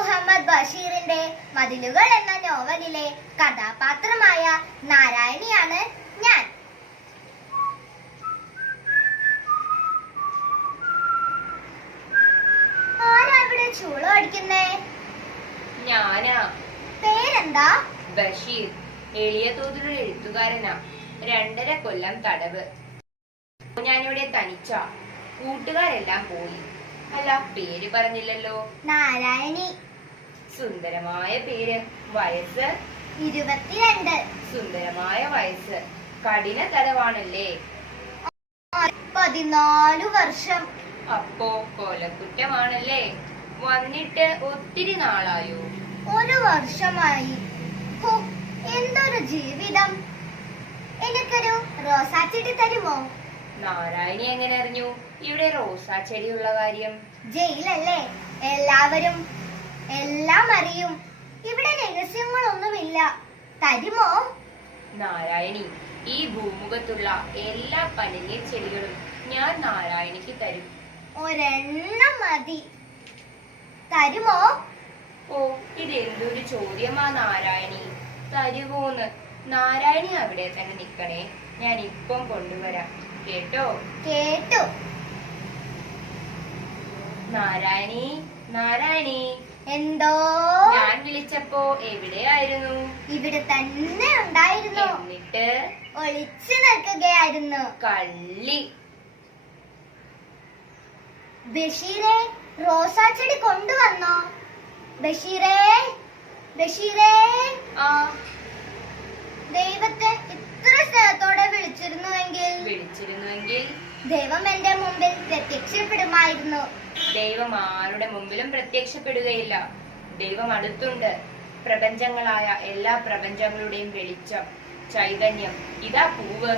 മുഹമ്മദ് ബഷീറിന്റെ മതിലുകൾ എന്ന നോവലിലെ കഥാപാത്രമായ നാരായണിയാണ് ഞാൻ. ആരാ ഇവിടെ ചൂള അടിക്കുന്നേ? ഞാനാ. പേരെന്താ? ബഷീർ. എളിയ തോതിലുള്ള എഴുത്തുകാരനാ. രണ്ടര കൊല്ലം തടവ്. ഞാനിവിടെ തനിച്ച. കൂട്ടുകാരെല്ലാം പോയി. അല്ല പേര് പറഞ്ഞില്ലല്ലോ. നാരായണി. സുന്ദരമായ പേര് വയസ്സ്? ഇരുപത്തിരണ്ട്. സുന്ദരമായ വയസ്സ്. കഠിന തലവാണല്ലേ? പതിനാലു വർഷം. അപ്പോ കൊലക്കുറ്റമാണല്ലേ? വന്നിട്ട് ഒത്തിരി നാളായോ? ഒരു വർഷമായി. എന്തൊരു ജീവിതം. എനിക്കൊരു റോസാ ചെടി തരുമോ? നാരായണി എങ്ങനെ അറിഞ്ഞു? ഇവിടെ റോസാ ചെടിയുള്ള കാര്യം. ജയിലല്ലേ? എല്ലാവരും എല്ലാം അറിയും. ഇവിടെ രഹസ്യങ്ങളൊന്നുമില്ല. തരുമോ? നാരായണി ഈ ഭൂമുഖത്തുള്ള എല്ലാ പനങ്ങിയ ചെടികളും ഞാൻ നാരായണിക്ക് തരും. ഒരെണ്ണം മതി. തരുമോ? ഓ ഇതെന്തൊരു ചോദ്യമാ നാരായണി. തരുവോന്ന്. നാരായണി അവിടെ തന്നെ നിക്കണേ ഞാൻ ഇപ്പം കൊണ്ടുവരാം. കേട്ടോ? കേട്ടു. നാരായണി നാരായണി. എന്തോ? ഞാൻ വിളിച്ചപ്പോ എവിടെയായിരുന്നു? ഇവിടെ തന്നെ ഉണ്ടായിരുന്നു. എന്നിട്ട്? ഒളിച്ചു നിൽക്കുകയായിരുന്നു. കള്ളി. ബഷീറെ റോസാ ചെടി കൊണ്ടുവന്നോ? ബഷീറേ ബഷീറേ. ആ. ദൈവത്തെ ഇത്ര സ്നേഹത്തോടെ വിളിച്ചിരുന്നുവെങ്കിൽ? വിളിച്ചിരുന്നുവെങ്കിൽ? ദൈവം എന്റെ മുമ്പിൽ പ്രത്യക്ഷപ്പെടുമായിരുന്നു. ദൈവം ആരുടെ മുമ്പിലും പ്രത്യക്ഷപ്പെടുകയില്ല. ദൈവം അടുത്തുണ്ട്. പ്രപഞ്ചങ്ങളായ എല്ലാ പ്രപഞ്ചങ്ങളുടെയും വെളിച്ചം ചൈതന്യം. ഇതാ പൂവ്!